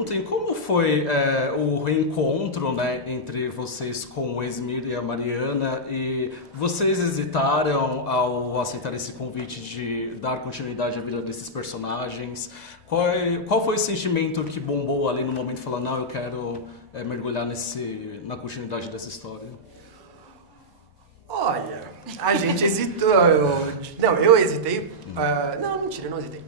perguntem, como foi o reencontro, né, entre vocês com o Esmir e a Mariana, e vocês hesitaram ao aceitar esse convite de dar continuidade à vida desses personagens? Qual foi o sentimento que bombou ali no momento de falar, não, eu quero mergulhar na continuidade dessa história? Olha, a gente hesitou. Eu hesitei. Não, mentira, eu não hesitei.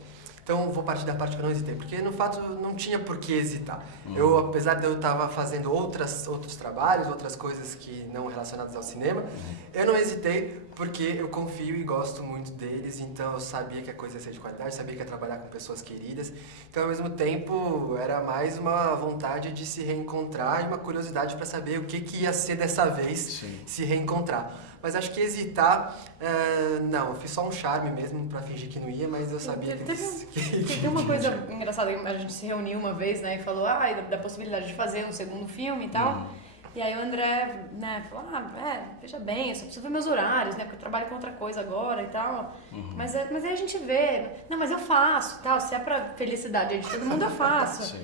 Então vou partir da parte que eu não hesitei, porque no fato não tinha por que hesitar. Eu, apesar de eu estar fazendo outros trabalhos, outras coisas que não relacionadas ao cinema, eu não hesitei porque eu confio e gosto muito deles, então eu sabia que a coisa ia ser de qualidade, sabia que ia trabalhar com pessoas queridas. Então ao mesmo tempo era mais uma vontade de se reencontrar e uma curiosidade para saber o que ia ser dessa vez se reencontrar. Mas acho que hesitar, não, eu fiz só um charme mesmo pra fingir que não ia, mas eu sabia que... Tem uma coisa engraçada, a gente se reuniu uma vez, né, e falou da possibilidade de fazer um segundo filme e tal. E aí o André, né, falou, veja bem, eu só preciso ver meus horários, né, porque eu trabalho com outra coisa agora e tal. Mas aí a gente vê, não, mas eu faço, tal, se é pra felicidade de todo mundo eu faço.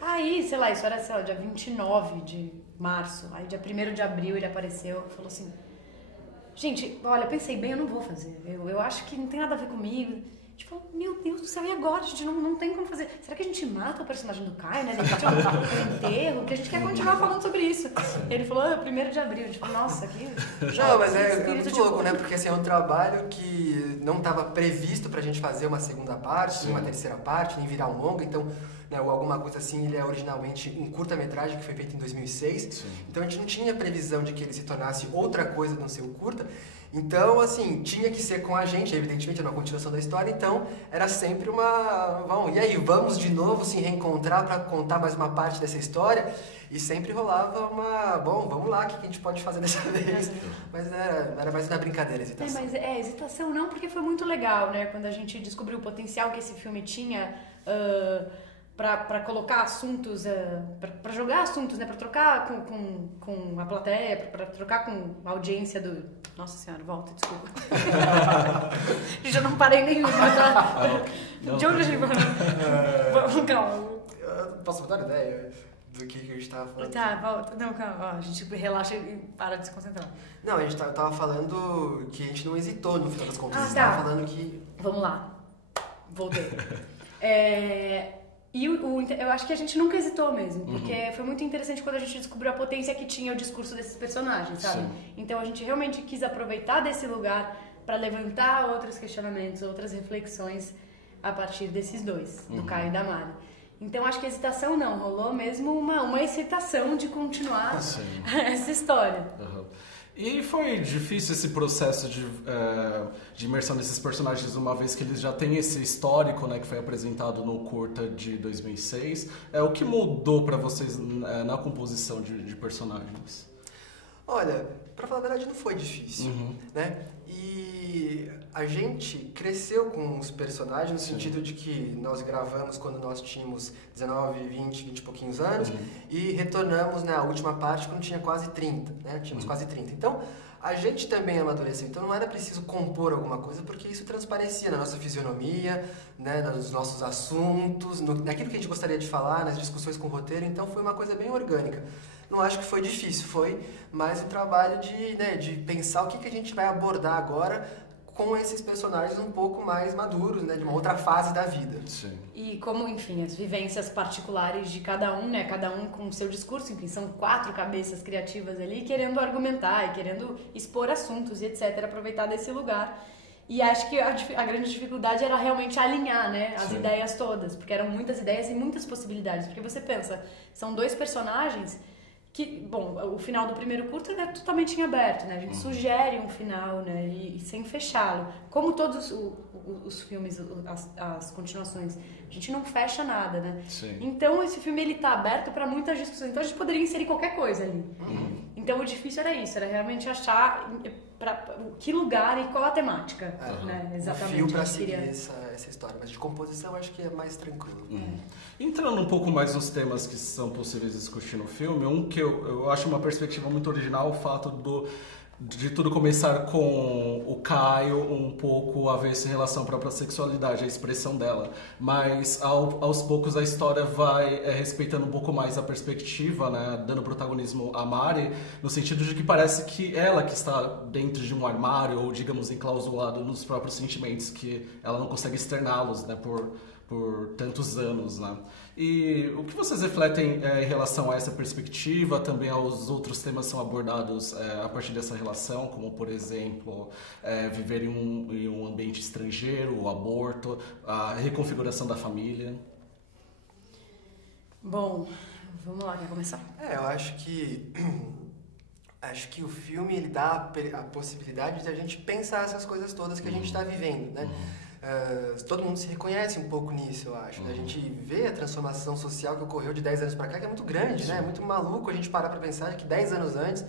Aí, sei lá, isso era, sei lá, dia 29 de março, aí dia 1º de abril ele apareceu e falou assim... Gente, olha, pensei bem, eu não vou fazer. Eu acho que não tem nada a ver comigo. Tipo, meu Deus do céu, e agora? A gente não tem como fazer. Será que a gente mata o personagem do Caio, né? De repente é um enterro, porque a gente quer continuar falando sobre isso. Ele falou, 1º de abril. A gente falou, nossa, que... Não, mas é muito louco, né? Porque assim, é um trabalho que não estava previsto pra gente fazer uma segunda parte, uma terceira parte, nem virar um longa, então... Né, ou alguma coisa assim, ele é originalmente um curta-metragem que foi feito em 2006. Então a gente não tinha previsão de que ele se tornasse outra coisa não ser um curta. Então, assim, tinha que ser com a gente, evidentemente, era uma continuação da história, então era sempre e aí, vamos de novo se reencontrar para contar mais uma parte dessa história? E sempre rolava vamos lá, o que a gente pode fazer dessa vez? Mas era mais na brincadeira, hesitação. Mas hesitação não, porque foi muito legal, né? Quando a gente descobriu o potencial que esse filme tinha... para colocar assuntos, para jogar assuntos, né? Para trocar com a plateia, para trocar com a audiência do... Nossa Senhora, volta, desculpa. Já não parei nenhum. De onde a gente vai? Calma. Posso botar ideia do que a gente tava falando? Tá, volta. Não, calma. A gente relaxa e para de se concentrar. Não, a gente tava falando que a gente não hesitou no final das contas. A gente tava falando que... Vamos lá. Voltei. E eu acho que a gente nunca hesitou mesmo, porque foi muito interessante quando a gente descobriu a potência que tinha o discurso desses personagens, sabe? Então a gente realmente quis aproveitar desse lugar para levantar outros questionamentos, outras reflexões a partir desses dois, do Caio e da Mari. Então acho que a hesitação não, rolou mesmo uma excitação de continuar essa história. E foi difícil esse processo de imersão desses personagens, uma vez que eles já têm esse histórico, né, que foi apresentado no curta de 2006. O que mudou para vocês na composição de personagens? Olha, pra falar a verdade, não foi difícil, né? E a gente cresceu com os personagens no sentido de que nós gravamos quando nós tínhamos 19, 20 e pouquinhos anos e retornamos na última parte quando tinha quase 30, né? Tínhamos quase 30. Então, a gente também amadureceu. Então, não era preciso compor alguma coisa porque isso transparecia na nossa fisionomia, né? Nos nossos assuntos, naquilo que a gente gostaria de falar, nas discussões com o roteiro. Então, foi uma coisa bem orgânica. Não acho que foi difícil, foi mais um trabalho de pensar o que a gente vai abordar agora com esses personagens um pouco mais maduros, né, de uma outra fase da vida. E como, enfim, as vivências particulares de cada um, né, cada um com o seu discurso, enfim, são 4 cabeças criativas ali querendo argumentar e querendo expor assuntos e etc, aproveitar desse lugar. E acho que a grande dificuldade era realmente alinhar, né, as ideias todas, porque eram muitas ideias e muitas possibilidades, porque você pensa, são 2 personagens que, bom, o final do primeiro curta é totalmente em aberto, né? A gente sugere um final, né? E sem fechá-lo. Como todos os filmes, as continuações, a gente não fecha nada, né? Então, esse filme, ele tá aberto para muitas discussões. Então, a gente poderia inserir qualquer coisa ali. Então, o difícil era isso, era realmente achar que lugar e qual a temática, né? Exatamente. O fio para seguir essa história. Mas de composição, acho que é mais tranquilo. Entrando um pouco mais nos temas que são possíveis de discutir no filme, que eu acho uma perspectiva muito original, o fato de tudo começar com o Caio um pouco a ver essa relação à própria sexualidade, a expressão dela. Mas aos poucos a história vai respeitando um pouco mais a perspectiva, né, dando protagonismo à Mari, no sentido de que parece que ela que está dentro de um armário, ou digamos enclausulado nos próprios sentimentos, que ela não consegue externá-los, né, por tantos anos, né? E o que vocês refletem em relação a essa perspectiva, também aos outros temas que são abordados a partir dessa relação, como, por exemplo, viver em um ambiente estrangeiro, o aborto, a reconfiguração da família? Bom, vamos lá, quer começar? Eu acho que o filme ele dá a possibilidade de a gente pensar essas coisas todas que a gente está vivendo, né? Todo mundo se reconhece um pouco nisso, eu acho. Né? A gente vê a transformação social que ocorreu de 10 anos para cá, que é muito grande, né? É muito maluco a gente parar para pensar que 10 anos antes,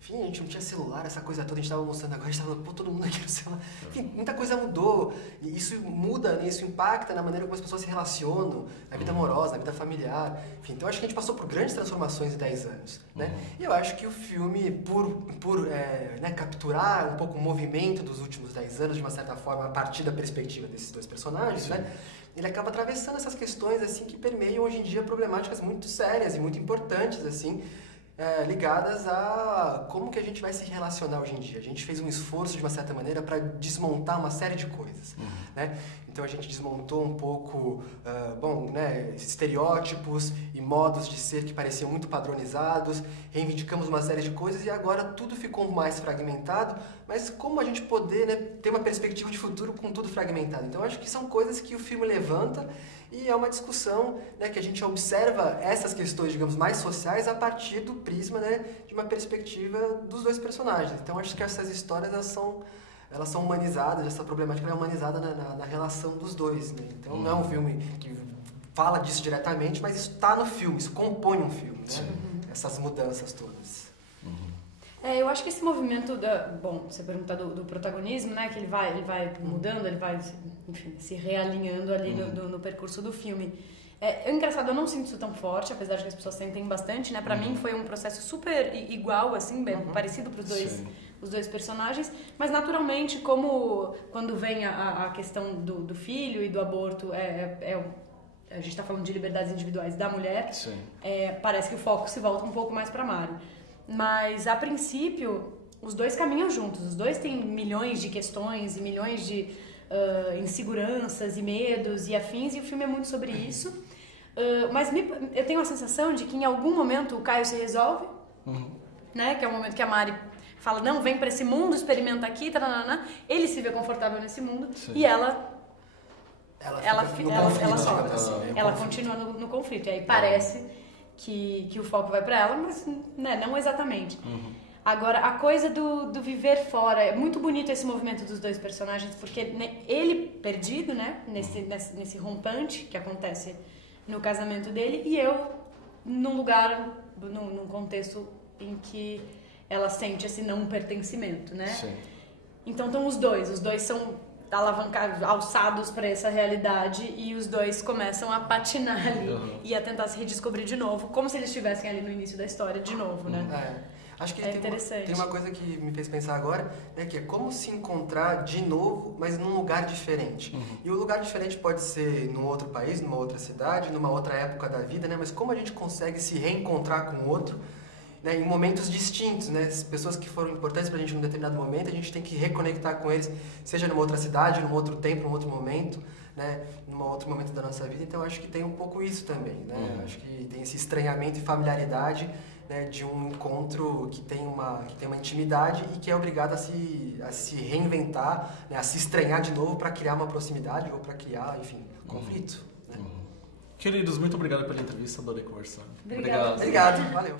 enfim, a gente não tinha celular, essa coisa toda, a gente estava mostrando agora, a gente estava, todo mundo aqui no celular. Enfim, muita coisa mudou. E isso muda, né? Isso impacta na maneira como as pessoas se relacionam, na vida amorosa, na vida familiar. Enfim, então eu acho que a gente passou por grandes transformações em 10 anos, né? E eu acho que o filme, por capturar um pouco o movimento dos últimos 10 anos, de uma certa forma, a partir da perspectiva desses dois personagens, né? Ele acaba atravessando essas questões, assim, que permeiam hoje em dia problemáticas muito sérias e muito importantes, assim, ligadas a como que a gente vai se relacionar hoje em dia. A gente fez um esforço, de uma certa maneira, para desmontar uma série de coisas, né? Então a gente desmontou um pouco, estereótipos e modos de ser que pareciam muito padronizados, reivindicamos uma série de coisas e agora tudo ficou mais fragmentado, mas como a gente poder, né, ter uma perspectiva de futuro com tudo fragmentado? Então acho que são coisas que o filme levanta e é uma discussão, né, que a gente observa essas questões, digamos, mais sociais a partir do prisma, né, de uma perspectiva dos dois personagens. Então acho que essas histórias elas são humanizadas, essa problemática é humanizada na relação dos dois, né? Então não é um filme que fala disso diretamente, mas isso está no filme, isso compõe um filme, né? Essas mudanças todas. Eu acho que esse movimento, você pergunta do protagonismo, né, que ele vai mudando, ele vai, enfim, se realinhando ali no percurso do filme. É engraçado, eu não sinto isso tão forte, apesar de que as pessoas sentem bastante, né? Pra mim foi um processo super igual, assim, bem parecido pros os dois personagens, mas naturalmente, como quando vem a questão do filho e do aborto, a gente tá falando de liberdades individuais da mulher, parece que o foco se volta um pouco mais pra Mari. Mas, a princípio, os dois caminham juntos, os dois têm milhões de questões e milhões de inseguranças e medos e afins, e o filme é muito sobre isso. Mas eu tenho a sensação de que em algum momento o Caio se resolve, né? Que é o momento que a Mari fala, não, vem pra esse mundo, experimenta aqui, taranana. Ele se vê confortável nesse mundo e ela continua no conflito. E aí parece que o foco vai pra ela, mas né, não exatamente. Agora, a coisa do viver fora, é muito bonito esse movimento dos dois personagens, porque ele perdido, né, nesse rompante que acontece no casamento dele, e eu num lugar, num contexto em que ela sente esse não pertencimento, né? Sim. Então estão os dois são alavancados, alçados para essa realidade, e os dois começam a patinar ali e a tentar se redescobrir de novo, como se eles estivessem ali no início da história de novo, né? Acho que tem uma coisa que me fez pensar agora, né, que é como se encontrar de novo, mas num lugar diferente. E o lugar diferente pode ser num outro país, numa outra cidade, numa outra época da vida, né? Mas como a gente consegue se reencontrar com o outro, né, em momentos distintos, né? As pessoas que foram importantes pra gente num determinado momento, a gente tem que reconectar com eles, seja numa outra cidade, num outro tempo, num outro momento, né? Num outro momento da nossa vida. Então acho que tem um pouco isso também, né? Acho que tem esse estranhamento e familiaridade, né, de um encontro que tem uma intimidade e que é obrigado a se reinventar, né, a se estranhar de novo para criar uma proximidade ou para criar, enfim, conflito. Né? Queridos, muito obrigado pela entrevista, adorei conversar. Obrigado. Obrigado, valeu.